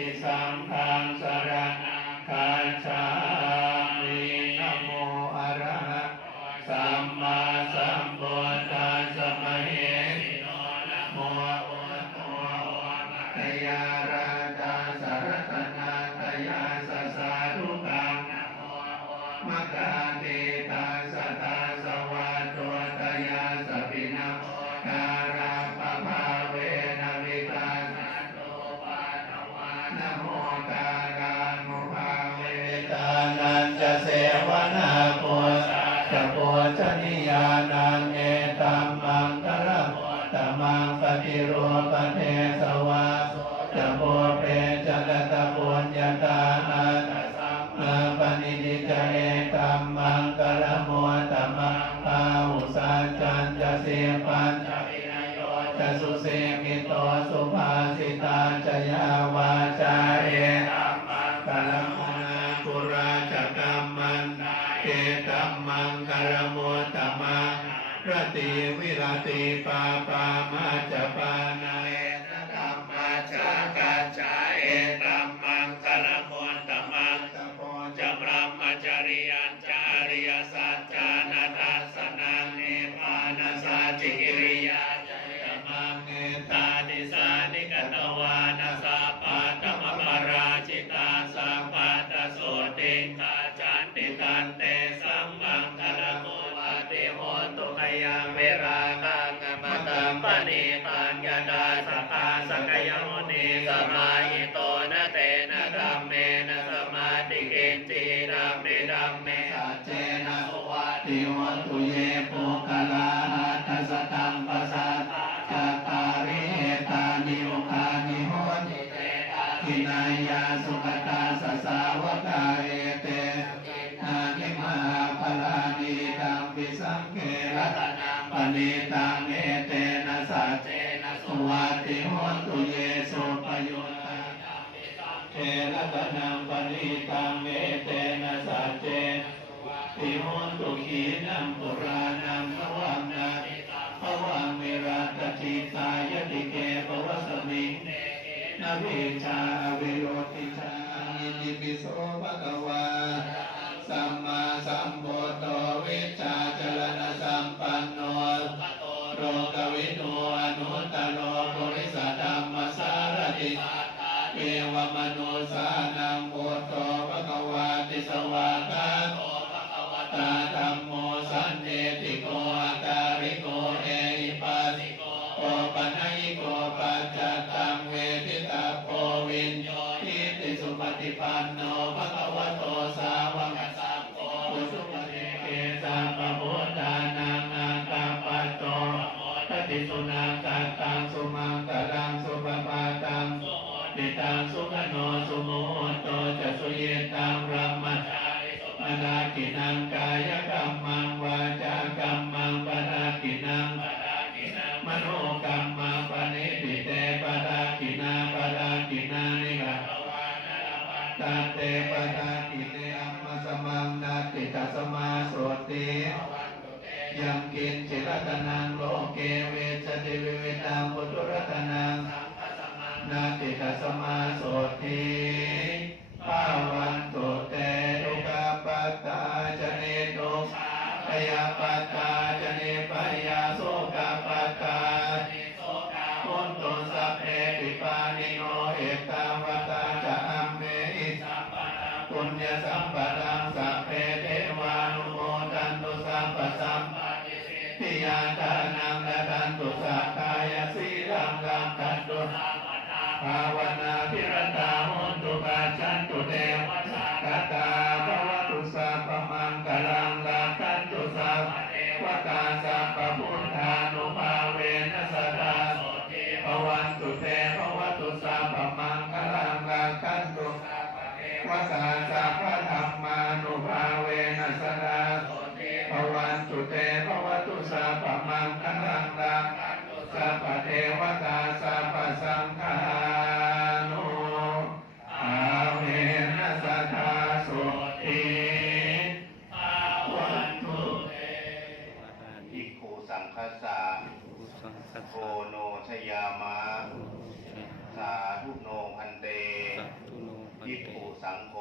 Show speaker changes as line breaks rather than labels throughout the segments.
ติสังฆังสรณั ปัญจวินายโยจะสุเสมิโตสุภาสิตาจะยาวาจาเอตัมมังกรมุนากุราจกรรมันเอตัมมังกรลโมตมังรติวิรติปาปา ติตังเวเตนะสัจเจติโหตุขีนัมปุรานัมภวังนาภวังเมราตจิตายติเกปวสมิงนาเวชาเวโรติชาอิติปิโสภะกะว เทวมนุสานังโอตโตภะคะวาติสวากาโต กเวชเดวิเวตามปุตุรตนังนาติกสมาโสติปาวันตุเตทุกะปตาจเนตุปยาปตาจเนปยาโสกาปตาพุนตุสัพเพติปานิโนเอตาวตาจะอัมเมิสัพปะปุญญสัมปะรังสัพเพเทวานุโมทันตุสัมปะสัมปะ ทิยาตานังนาตันตุสักายสีลังลังตันตุนาปัตตาภาวนาพิรตาหุนตุปาชันตุเดวะชาตาภวตุสาปพมังกลังลังตันตุสัพเอวตาสัพพุทธานุภาเวนัสตาโสติภวันตุเตภวตุสัพพมังคลังลังตันตุสัพเอวตาสัพพธรรมานุภาเวนัสตา
โสติภวันตุเต
สั
งโฆ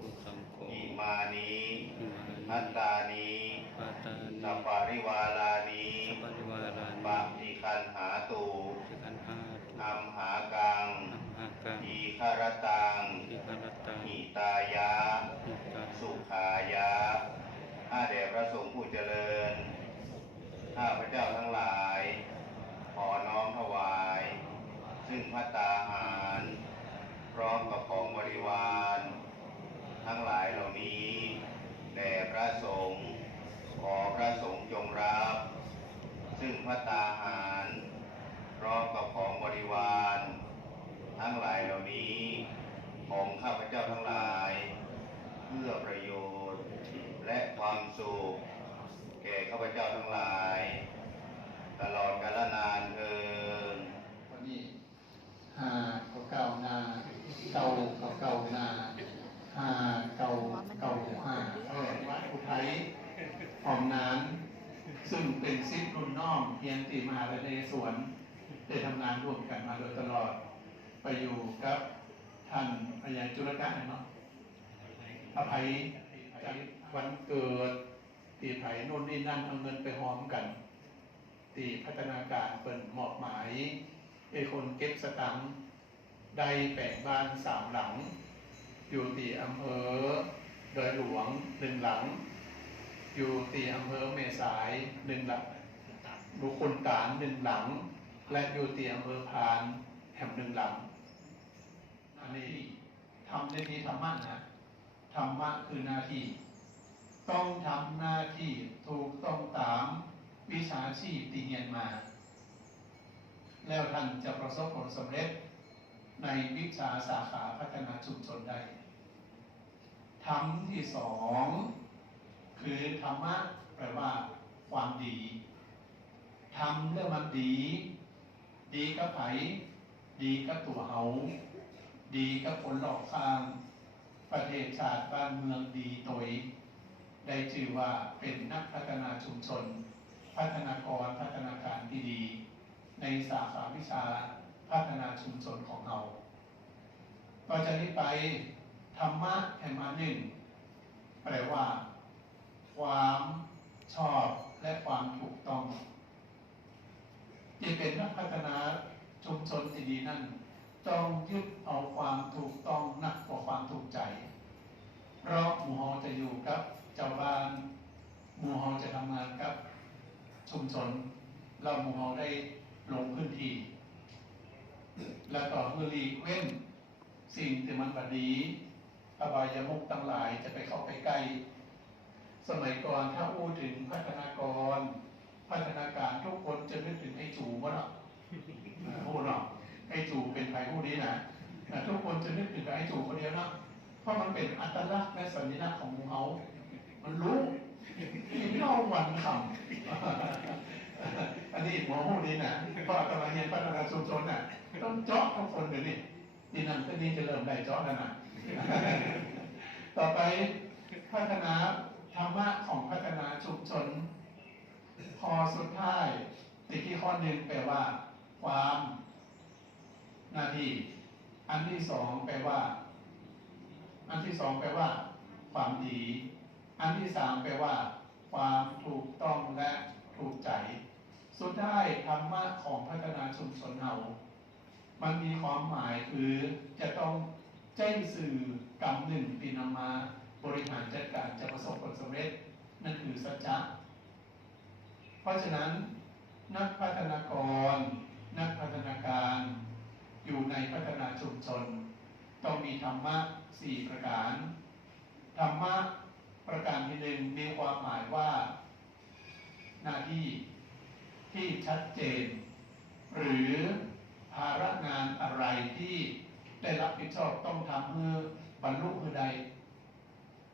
อุสังโฆ
อิมานิ
อิมานิ
อัตตานิ
ปัตตานิ
สัปปาริวาลานิ
สัพพะริวารานิ
ปะทิคันหาตู
สิกันหาตุ
อัมหากัง
อัมหากัง
ทีฆารตัง
อิคารตัง
หิตายะ
อิตา
สุขายะข้าแด่พระสงฆ์ผู้เจริญ ข้าพระเจ้าทั้งหลาย ขอน้อมถวาย ซึ่งพัตตาหาร พร้อมกับของบริวาร ทั้งหลายเหล่านี้แด่พระสงฆ์ขอพระสงฆ์จงรับ ซึ่งพัตตาหาร พร้อมกับของบริวาร ทั้งหลายเหล่านี้ ของข้าพเจ้าทั้งหลาย เพื่อประโยชน์ และความสุข แก่ข้าพเจ้าทั้งหลาย ตลอดกาลนานเทิน
วันนี้หาเก่าเก่านาเก่าเก่าเก่านาหาเก่าเก่าหาเออวัดอุทัยหอมนาน ซึ่งเป็นซิปรุ่นน้องเพียงตีมหาวิทยาลัยสวน ได้ทำงาน ร่วมกันมาโดยตลอด ไปอยู่กับท่านพญาจุลกะเนาะอภัยจากวันเกิดตีไผ่โน่นนี่นั่นเอาเงินไปหอมกัน ตีพัฒนาการเปิดหมอบหมายให้คนเก็บสตังค์ได้แปลงบ้านสามหลัง อยู่ตีอำเภอโดยหลวงหนึ่งหลัง อยู่ตีอำเภอเมษายหนึ่งหลังบุคคลตานหนึ่งหลัง และอยู่ตีอำเภอพานแห่งหนึ่งหลัง อันนี้ทำในที่ธรรมะนะธรรมะคือหน้าที่ ต้องทำหน้าที่ถูกต้องตามวิชาชีพที่เรียนมา แล้วท่านจะประสบผลสำเร็จในวิชาสาขาพัฒนาชุมชนได้ธรรมที่สองคือธรรมะแปลว่า ความดีทำเรื่องมันดี ดีกับไผดีกับตัวเฮาดีกับคนรอบข้าง ประเทศชาติบ้านเมืองดีโดยได้ชื่อว่าเป็นนักพัฒนาชุมชน พัฒนากรพัฒนาการที่ดี ในสาขาวิชาพัฒนาชุมชนของเราต่อจากนี้ไปธรรมะแห่งมาหนึ่งแปลว่า ความชอบและความถูกต้อง ที่เป็นนักพัฒนาชุมชนที่ดีนั่นต้องยึดเอาความถูกต้องนักกว่าความถูกใจ เพราะหมู่เฮาจะอยู่กับเจ้าบ้านหมู่เฮาจะทำงานกับชุมชน เราหมู่เฮาได้ลงพื้นที่ แล้วก็เพื่อหลีเว้นสิ่งที่มันบดีอบายมุกทั้งหลายจะไปเข้าไปใกล้ สมัยก่อนถ้าอู้ถึงพัฒนากร พัฒนาการทุกคนจะนึกถึงไอ้จูวะเนาะอ่าพูดเนาะไอ้จูเป็นใครผู้นี้นะทุกคนจะนึกถึงไอ้จูคนเดียวนะเพราะมันเป็นอัตลักษณ์และสัญลักษณ์ของมูเขา มันรู้ที่เล่าวันคำอันนี้หมอพูดนี้นะเพราะกำลังเรียนพัฒนาชุมชนน่ะ ต้องเจาะทุกคนเดี๋ยวนี้นี่นั่นก็นี่จะเริ่มได้เจาะแล้วนะต่อไปพัฒนาธรรมะของพัฒนาชุมชน ข้อสุดท้ายติที่ข้อหนึ่งแปลว่า ความหน้าที่ อันที่สองแปลว่า อันที่สองแปลว่า ความดี อันที่สามแปลว่า ความถูกต้องและถูกใจ สุดท้ายธรรมะของพัฒนาชุมชนเรามันมีความหมายคือจะต้องแจ้งสื่อกรรมหนึ่งปีนมา บริหารจัดการจะประสบผลสำเร็จ นั่นคือสัจจะ เพราะฉะนั้นนักพัฒนากร นักพัฒนาการ อยู่ในพัฒนาชุมชน ต้องมีธรรมะสี่ประการ ธรรมะประการที่หนึ่งมีความหมายว่า หน้าที่ที่ชัดเจน หรือภาระงานอะไรที่ได้รับผิดชอบต้องทำเพื่อบรรลุเพื่อใด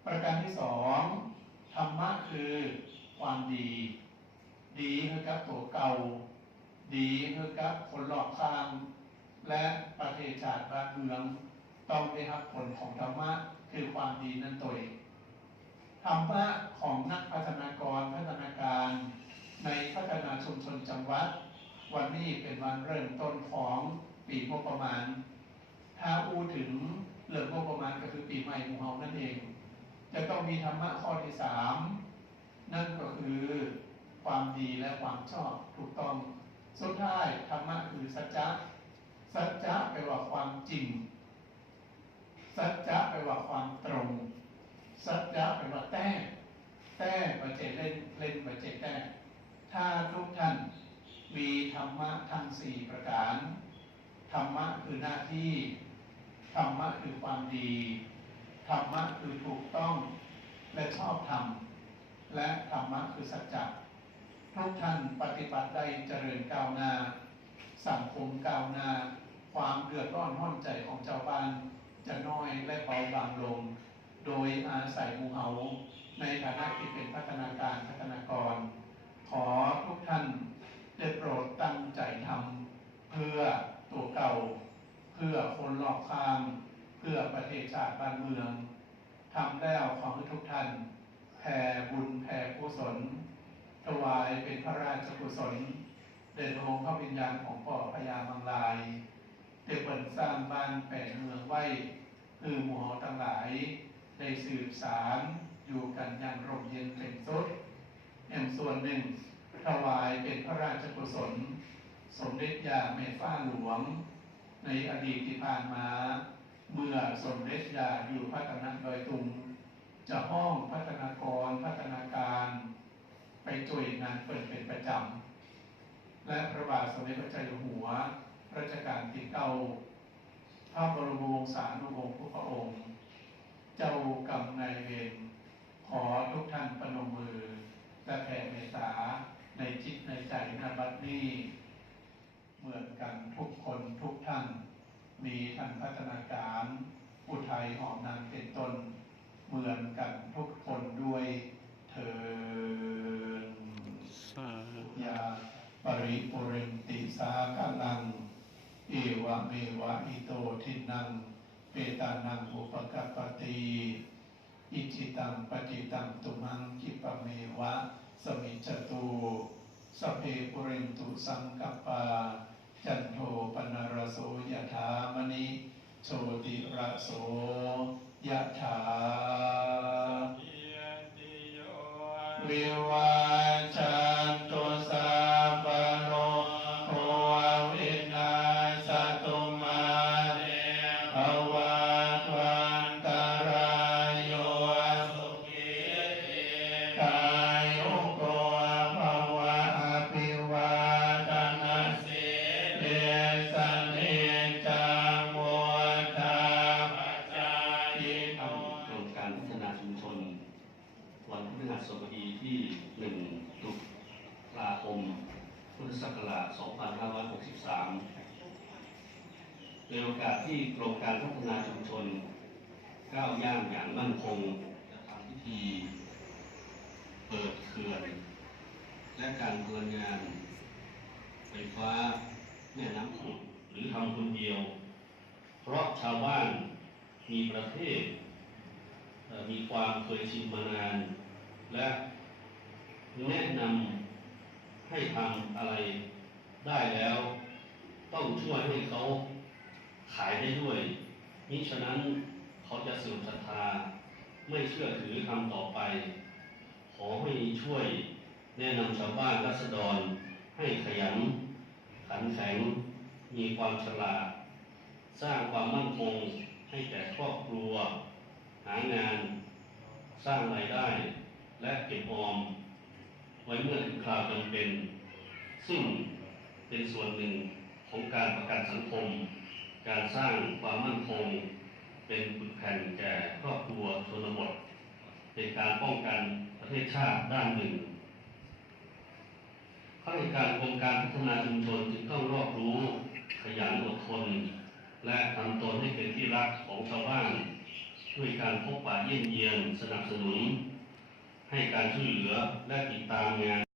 ประการที่สองธรรมะคือความดี ดีคือกับตัวเก่า ดีคือกับคนรอบข้าง และประเทศชาติบ้านเมือง ต้องได้รับผลของธรรมะคือความดีนั่นตัวเองธรรมะของนักพัฒนากรพัฒนาการ ในพัฒนาชุมชนจังหวัด วันนี้เป็นวันเริ่มต้นของปีงบประมาณ ถ้าอู้ถึงเรื่องงบประมาณก็คือปีใหม่ของเรานั่นเอง จะต้องมีธรรมะข้อที่สามนั่นก็คือ ความดีและความชอบถูกต้อง สุดท้ายธรรมะคือสัจจะสัจจะแปลว่าความจริง สัจจะแปลว่าความตรง สัจจะแปลว่าแต้แต้ประเจเล่นเล่นประเจแต้ถ้าทุกท่านมีธรรมะทั้งสี่ประการธรรมะคือหน้าที่ธรรมะคือความดีธรรมะคือถูกต้องและชอบธรรมและธรรมะคือสัจจะ ทุกท่านปฏิบัติได้เจริญก้าวหน้า สังคมก้าวหน้า ความเดือดร้อนห้อนใจของชาวบ้าน จะน้อยและเบาบางลง โดยอาศัยมูเฮาในฐานะที่เป็นพัฒนาการพัฒนากร ขอทุกท่านได้โปรดตั้งใจทำเพื่อตัวเก่า เพื่อคนรอบข้าง เพื่อประเทศชาติบ้านเมืองทำแล้วขอให้ทุกท่านแผ่บุญแผ่กุศล ถวายเป็นพระราชกุศลเด่นองค์พระวิญญาณของป่อพญามังลายเต็เปิดสร้างบ้านแปดเมืองไว้คือหมู่หอทั้งหลายได้สืบสารอยู่กันอย่างร่มเย็นเป็นสุดแห่งส่วนหนึ่งถวายเป็นพระราชกุศล สมเด็จยาเมฟ้าหลวง ในอดีตที่ผ่านมา เมื่อสมเด็จยาอยู่พัฒนาดอยตุง จะห้องพัฒนากรพัฒนาการ ไปช่วยงานเปิดเป็นประจำ และพระบาทสมเด็จพระเจ้าอยู่หัวรัชกาลที่เก้าพระบรมวงศานุวงศ์พระองค์ เจ้ากรรมนายเวรขอทุกท่านประนมมือและแผ่เมตตาในจิตในใจนาบัดนี้ เหมือนกันทุกคนทุกท่าน มีท่านพัฒนาการผู้ไทยหอมนานเป็นต้น เหมือนกันทุกคนด้วยเถิด ริปุเรนติสากลัง เอวะเมวะอิโตทินัง เปตานังอุปกัปปติอิจิตังปฏิตังตุมังคิปะเมวะ สมิจจตุสพเพปุเรนตุสังกัปปา จันโทปนรโสยถามณิโชติระโสยถาวิวาจัน ก้าวย่าง
อย่างมั่นคงจะทำพิธี เปิดเขื่อน และการพลังงาน ไฟฟ้าแม่น้ำขุดหรือทำคนเดียว เพราะชาวบ้านมีประเทศ มีความเคยชินมานาน และแนะนำให้ทำอะไรได้แล้ว ต้องช่วยให้เขาขายได้ด้วยมิฉะนั้น เขาจะเสื่อมศรัทธา ไม่เชื่อถือทำต่อไป ขอให้ช่วยแนะนำชาวบ้านรัษฎร ให้ขยัน ขันแข็ง มีความฉลาด สร้างความมั่นคงให้แก่ครอบครัว หางาน สร้างรายได้ และเก็บออม ไว้เมื่อถึงคราวจำเป็น ซึ่งเป็นส่วนหนึ่งของการประกันสังคม การสร้างความมั่นคง เป็นปึกแผ่นแก่ครอบครัวชนบทเป็นการป้องกันประเทศชาติด้านหนึ่งข้าราชการโครงการพัฒนาชุมชนจึงต้องรอบรู้ขยันอดทน และทำตนให้เป็นที่รักของชาวบ้าน ด้วยการพบปะเยี่ยมเยียนสนับสนุน ให้การช่วยเหลือและติดตามงาน